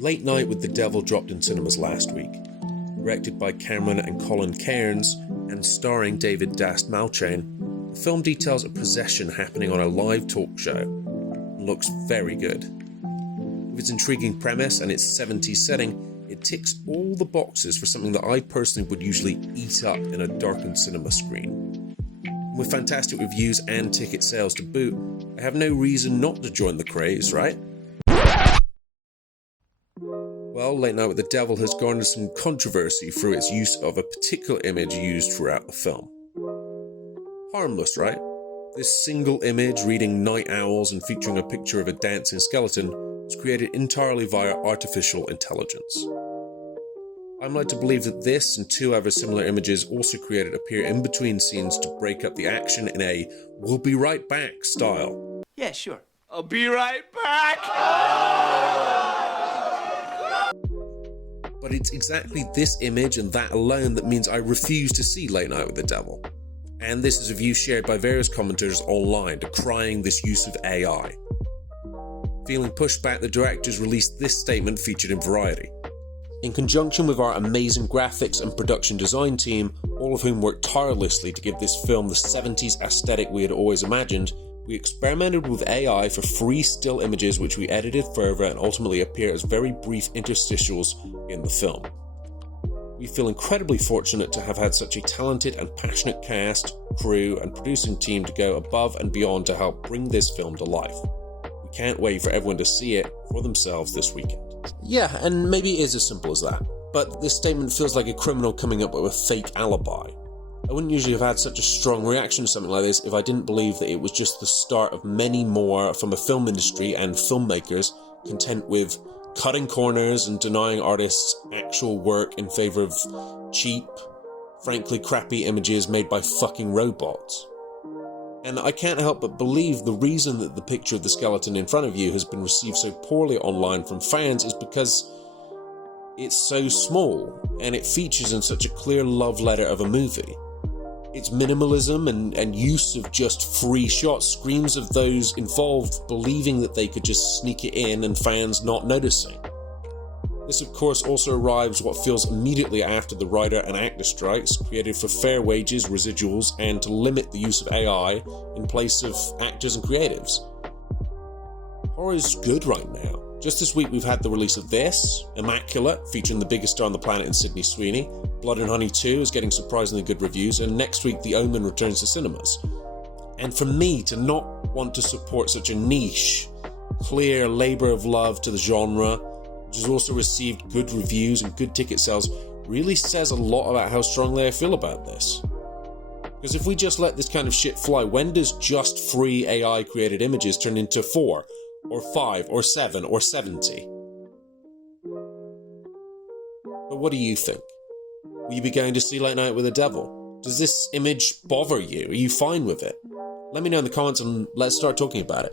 Late Night with the Devil dropped in cinemas last week. Directed by Cameron and Colin Cairns, and starring David Dastmalchian, the film details a possession happening on a live talk show and looks very good. With its intriguing premise and its 70s setting, it ticks all the boxes for something that I personally would usually eat up in a darkened cinema screen. With fantastic reviews and ticket sales to boot, I have no reason not to join the craze, right? Well, Late Night with the Devil has garnered some controversy through its use of a particular image used throughout the film. Harmless, right? This single image reading Night Owls and featuring a picture of a dancing skeleton was created entirely via artificial intelligence. I'm led to believe that this and two other similar images also created appear in between scenes to break up the action in a "we'll be right back" style. Yeah, sure. I'll be right back! But it's exactly this image and that alone that means I refuse to see Late Night with the Devil. And this is a view shared by various commenters online decrying this use of AI. Feeling pushed back, the directors released this statement featured in Variety. In conjunction with our amazing graphics and production design team, all of whom worked tirelessly to give this film the 70s aesthetic we had always imagined, we experimented with AI for free still images which we edited further and ultimately appear as very brief interstitials in the film. We feel incredibly fortunate to have had such a talented and passionate cast, crew and producing team to go above and beyond to help bring this film to life. We can't wait for everyone to see it for themselves this weekend. Yeah, and maybe it is as simple as that, but this statement feels like a criminal coming up with a fake alibi. I wouldn't usually have had such a strong reaction to something like this if I didn't believe that it was just the start of many more from the film industry and filmmakers content with cutting corners and denying artists actual work in favour of cheap, frankly crappy images made by fucking robots. And I can't help but believe the reason that the picture of the skeleton in front of you has been received so poorly online from fans is because it's so small and it features in such a clear love letter of a movie. Its minimalism and use of just free shots screams of those involved believing that they could just sneak it in and fans not noticing. This of course also arrives what feels immediately after the writer and actor strikes created for fair wages, residuals, and to limit the use of AI in place of actors and creatives. Horror is good right now. Just this week we've had the release of this, Immaculate, featuring the biggest star on the planet in Sydney Sweeney. Blood and Honey 2 is getting surprisingly good reviews, and next week The Omen returns to cinemas. And for me to not want to support such a niche, clear labour of love to the genre, which has also received good reviews and good ticket sales, really says a lot about how strongly I feel about this. Because if we just let this kind of shit fly, when does just free AI created images turn into 4? Or 5, or 7, or 70. But what do you think? Will you be going to see Late Night with the Devil? Does this image bother you? Are you fine with it? Let me know in the comments and let's start talking about it.